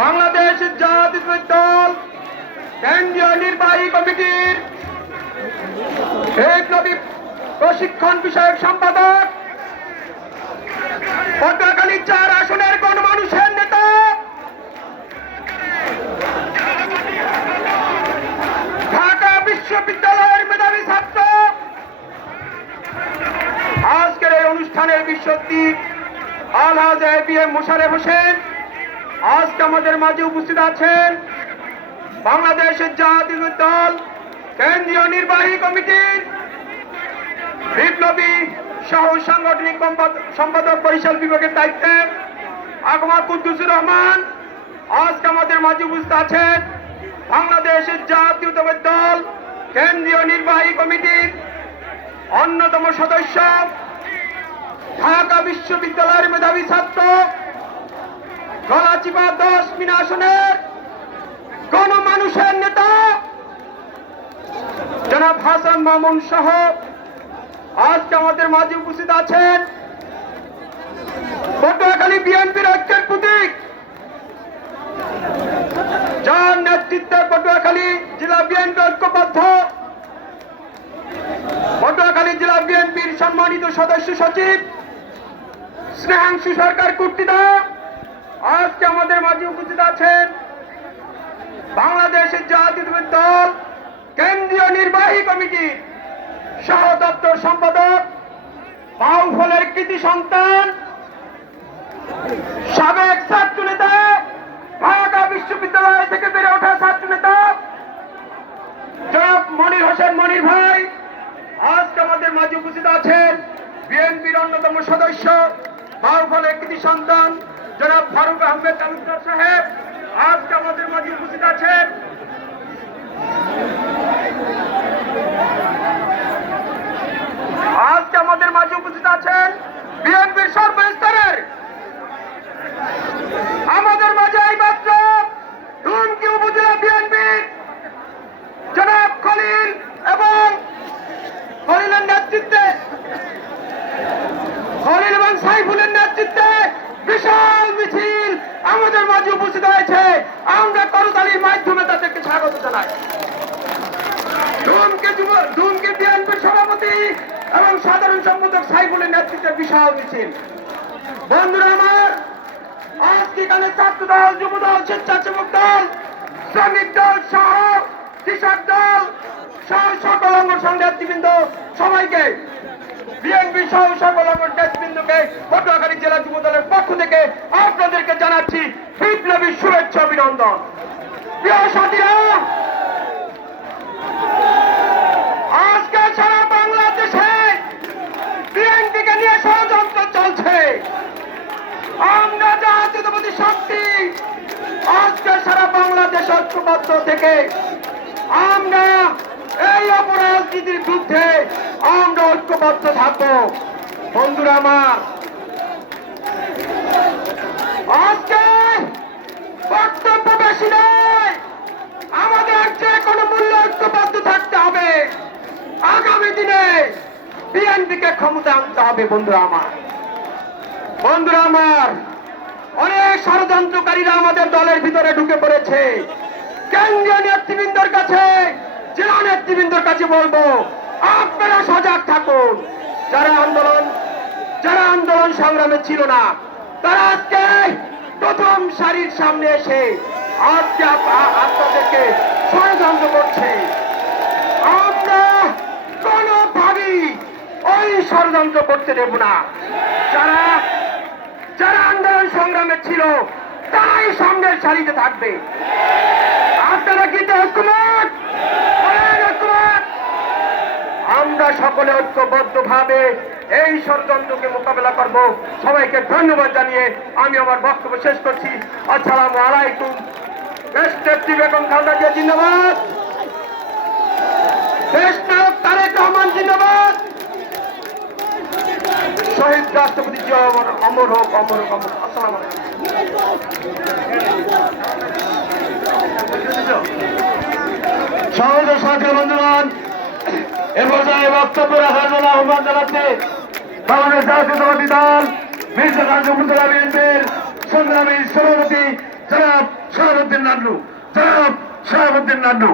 বাংলাদেশ জাতীয়তাবাদী দল কেন্দ্রীয় নির্বাহী কমিটির বিপ্লবী প্রশিক্ষণ বিষয়ক সম্পাদক, পটুয়াখালী 4 আসনের গণমানুষের নেতা, ঢাকা বিশ্ববিদ্যালয়ের মেধাবী ছাত্র, আজকের এই অনুষ্ঠানের বিশ্বতি আলহাজ এবিএম মোশাররফ হোসেন আজকে আমাদের মাঝে উপস্থিত আছেন। বাংলাদেশের জাতীয় দল কেন্দ্রীয় নির্বাহী কমিটির বিপ্লবী সহ সাংগঠনিক সম্পাদক বরিশাল বিভাগের দায়িত্বে আগমা কুদ্দুসুর রহমান আজকে আমাদের মাঝে উপস্থিত আছেন। বাংলাদেশের জাতীয়তাবাদী দল কেন্দ্রীয় নির্বাহী কমিটির অন্যতম সদস্য, ঢাকা বিশ্ববিদ্যালয়ের মেধাবী ছাত্র, গলাচিপা 10 মিনা আসনের গণমানুষের নেতা জনাব হাসান মামুন সহ আজকে আমাদের মাঝে উপস্থিত আছেন। পটুয়াখালী বিএনপির ঐক্যের প্রতীক, যার নেতৃত্বে পটুয়াখালী জেলা বিএনপি ঐক্যবদ্ধ, পটুয়াখালী জেলা বিএনপির সম্মানিত সদস্য সচিব স্নেহাংশু সরকার কুর্তিদা আজকে আমাদের মাঝে উপস্থিত আছেন। বাংলাদেশের জাতীয়তাবাদী দল কেন্দ্রীয় নির্বাহী কমিটির সহ দপ্তর সম্পাদক, বাউফলের কৃতি সন্তান, সাবেক ছাত্র নেতা, ঢাকা বিশ্ববিদ্যালয় থেকে বেড়ে ওঠা ছাত্র নেতা জনাব মনির হোসেন মনির ভাই আজকে আমাদের মাঝে উপস্থিত আছেন। বিএনপির অন্যতম সদস্য, বাউফলের কৃতি সন্তান জনাব ফারুক আহমেদ তালুকদার সাহেব আজকে আমাদের মাঝে উপস্থিত আছেন। আজকে আমাদের মাঝে উপস্থিত আছেন বিএনপির সর্বস্তরের, আমাদের মাঝে এই মাত্র ডুমকি উপজেলা বিএনপির জনাব খলিল এবং খলিলের নেতৃত্বে, খলিল এবং সাইফুলের নেতৃত্বে বিশাল মিছিল আমাদের মাঝে উপস্থিত হয়েছে। আমরা করতালির মাধ্যমে তাদেরকে স্বাগত জানাই। ডুমকি বিএনপির সভাপতি এবং সাধারণ সম্পাদক সাইফুলের নেতৃত্বে বিশাল মিছিল। বন্ধুরা আমার, আজকে এখানে ছাত্র দল, যুব দল, স্বেচ্ছাসেবক দল, শ্রমিক দল সহ কৃষক দল সহ সকল অঙ্গ নেতৃবৃন্দ সবাইকে, বিএনপি সহ সকল অঙ্গ নেতৃবৃন্দকে পটুয়াখালী জেলা যুব দলের পক্ষ থেকে আপনাদেরকে জানাচ্ছি বিপ্লবী শুভেচ্ছা, অভিনন্দন। প্রিয় সাথীরা, আজকে সারা বাংলাদেশে বিএনপিকে নিয়ে ষড়যন্ত্র চলছে। আমরা জাতীয়তাবাদী শক্তি আজকে সারা বাংলাদেশ ঐক্যবদ্ধ থেকে আমরা এই অপরাজনীতির বিরুদ্ধে আমরা ঐক্যবদ্ধ থাকবো। বন্ধুরা আমার, আজকে বক্তব্য বেশি নয়, আমাদের যে কোনো মূল্য ঐক্যবদ্ধ থাকতে হবে। আগামী দিনে বিএনপিকে ক্ষমতা আনতে হবে। বন্ধুরা আমার, অনেক ষড়যন্ত্রকারীরা আমাদের দলের ভিতরে ঢুকে পড়েছে। কেন্দ্রীয় নেতৃবৃন্দর কাছে, জেলা নেতৃবৃন্দর কাছে বলবো, আপনারা সজাগ থাকুন। যারা আন্দোলন সংগ্রামে ছিল না, তারা আজকে প্রথম সারির সামনে এসে আজকে আপনাদেরকে ষড়যন্ত্র করছে। আমরা কোনোভাবেই ওই ষড়যন্ত্র করতে দেব না। যারা আন্দোলন সংগ্রামে ছিল তারাই সামনের সারিতে থাকবে। আপনারা কি ঐক্যমত? আমরা সকলে ঐক্যবদ্ধ ভাবে এই ষড়যন্ত্রকে মোকাবেলা করব। সবাইকে ধন্যবাদ জানিয়ে আমি আমার বক্তব্য শেষ করছি। আসসালামু আলাইকুম। দেশ নেত্রী বেগম খালেদা জিয়া জিন্দাবাদ, দেশ নায়ক তারেক রহমান জিন্দাবাদ, শহীদ রাষ্ট্রপতি জিয়া অমর হোক, অমর হোক, অমর। আসসালামু আলাইকুম। সহজ সাথী বন্ধুগণ, এ পর্যায়ে বক্তব্য রাখার জন্য আহ্বান জানাচ্ছে বাংলাদেশ জাতীয়তাবাদী দল মির্জা গান্ধী উপজেলা বিএনপির সংগ্রামী সভাপতি জনাব শাহাবুদ্দিন নান্নু, জনাব শাহাবুদ্দিন নান্নু।